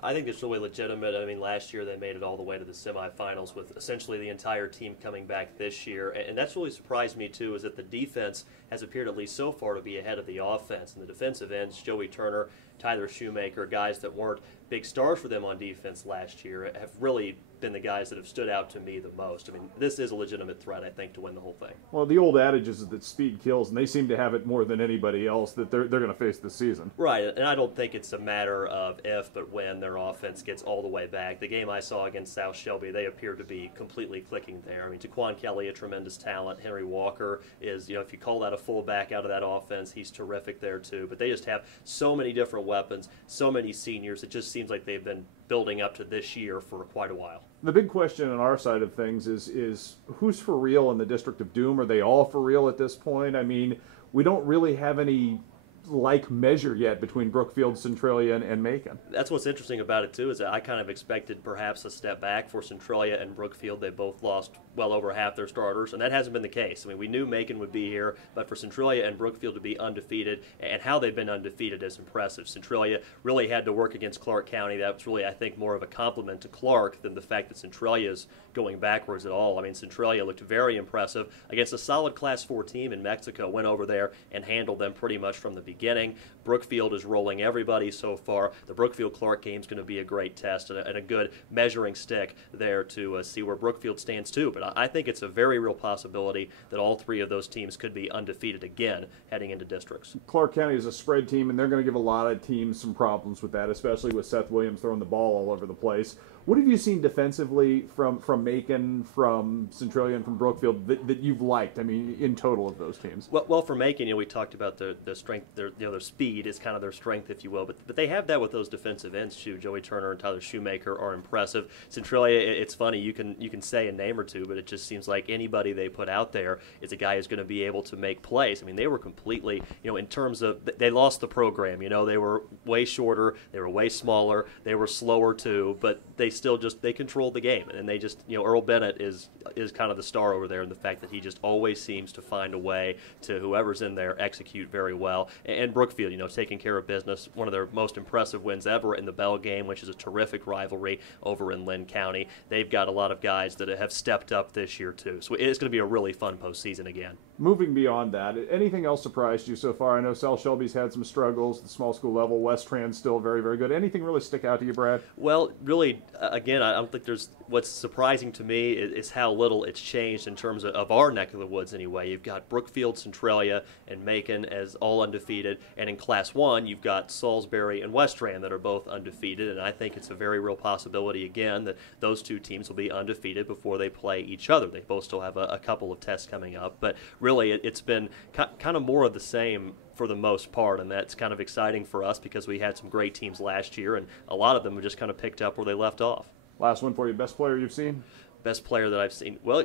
I think it's really legitimate. I mean, last year they made it all the way to the semifinals with essentially the entire team coming back this year. And that's really surprised me, too, is that the defense has appeared, at least so far, to be ahead of the offense. And the defensive ends, Joey Turner, Tyler Shoemaker, guys that weren't big stars for them on defense last year, have really been the guys that have stood out to me the most. I mean, this is a legitimate threat, I think, to win the whole thing. Well, the old adage is that speed kills, and they seem to have it more than anybody else that they're going to face this season. Right, and I don't think it's a matter of if, but when their offense gets all the way back. The game I saw against South Shelby, they appear to be completely clicking there. I mean, Taquan Kelly, a tremendous talent. Henry Walker is, if you call that a fullback out of that offense, he's terrific there too. But they just have so many different weapons, so many seniors. It just seems like they've been building up to this year for quite a while. The big question on our side of things is who's for real in the District of Doom? Are they all for real at this point? I mean, we don't really have any like measure yet between Brookfield, Centralia, and Macon. That's what's interesting about it too, is that I kind of expected perhaps a step back for Centralia and Brookfield. They both lost well over half their starters, and that hasn't been the case. I mean, we knew Macon would be here, but for Centralia and Brookfield to be undefeated, and how they've been undefeated is impressive. Centralia really had to work against Clark County. That's really, I think, more of a compliment to Clark than the fact that Centralia is going backwards at all. I mean, Centralia looked very impressive against a solid Class 4 team in Mexico, went over there and handled them pretty much from the beginning. Brookfield is rolling everybody so far. The Brookfield-Clark game is going to be a great test and a good measuring stick there to see where Brookfield stands too. But I think it's a very real possibility that all three of those teams could be undefeated again heading into districts. Clark County is a spread team, and they're going to give a lot of teams some problems with that, especially with Seth Williams throwing the ball all over the place. What have you seen defensively from Macon, from Centralia, and from Brookfield that you've liked? I mean, in total of those teams. Well, for Macon, we talked about the strength, their speed is kind of their strength, if you will. But they have that with those defensive ends too. Joey Turner and Tyler Shoemaker are impressive. Centralia, it's funny, you can say a name or two, but it just seems like anybody they put out there is a guy who's going to be able to make plays. I mean, they were completely, in terms of they lost the program. They were way shorter, they were way smaller, they were slower too, but they still they controlled the game, and they just, Earl Bennett is kind of the star over there, and the fact that he just always seems to find a way to, whoever's in there, execute very well. And Brookfield, taking care of business, one of their most impressive wins ever in the Bell game, which is a terrific rivalry over in Lynn County. They've got a lot of guys that have stepped up this year too, so it's going to be a really fun postseason again. Moving beyond that, anything else surprised you so far? I know South Shelby's had some struggles, the small school level. West Trans still very, very good. Anything really stick out to you, Brad? Well, really, again, I don't think there's, what's surprising to me is how little it's changed in terms of our neck of the woods anyway. You've got Brookfield, Centralia, and Macon as all undefeated, and in Class 1, you've got Salisbury and West Rand that are both undefeated, and I think it's a very real possibility, again, that those two teams will be undefeated before they play each other. They both still have a couple of tests coming up, but really it's been kind of more of the same for the most part, and that's kind of exciting for us because we had some great teams last year, and a lot of them have just kind of picked up where they left off. Last one for you. Best player you've seen? Best player that I've seen? Well,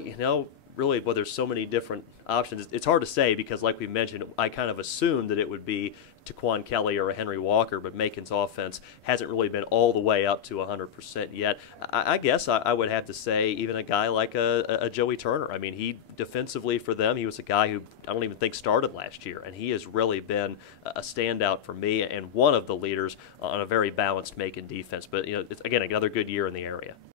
really, there's so many different options. It's hard to say because, like we mentioned, I kind of assumed that it would be Taquan Kelly or a Henry Walker, but Macon's offense hasn't really been all the way up to 100% yet. I guess I would have to say even a guy like a Joey Turner. I mean, he defensively for them, he was a guy who I don't even think started last year, and he has really been a standout for me and one of the leaders on a very balanced Macon defense. But, it's, again, another good year in the area.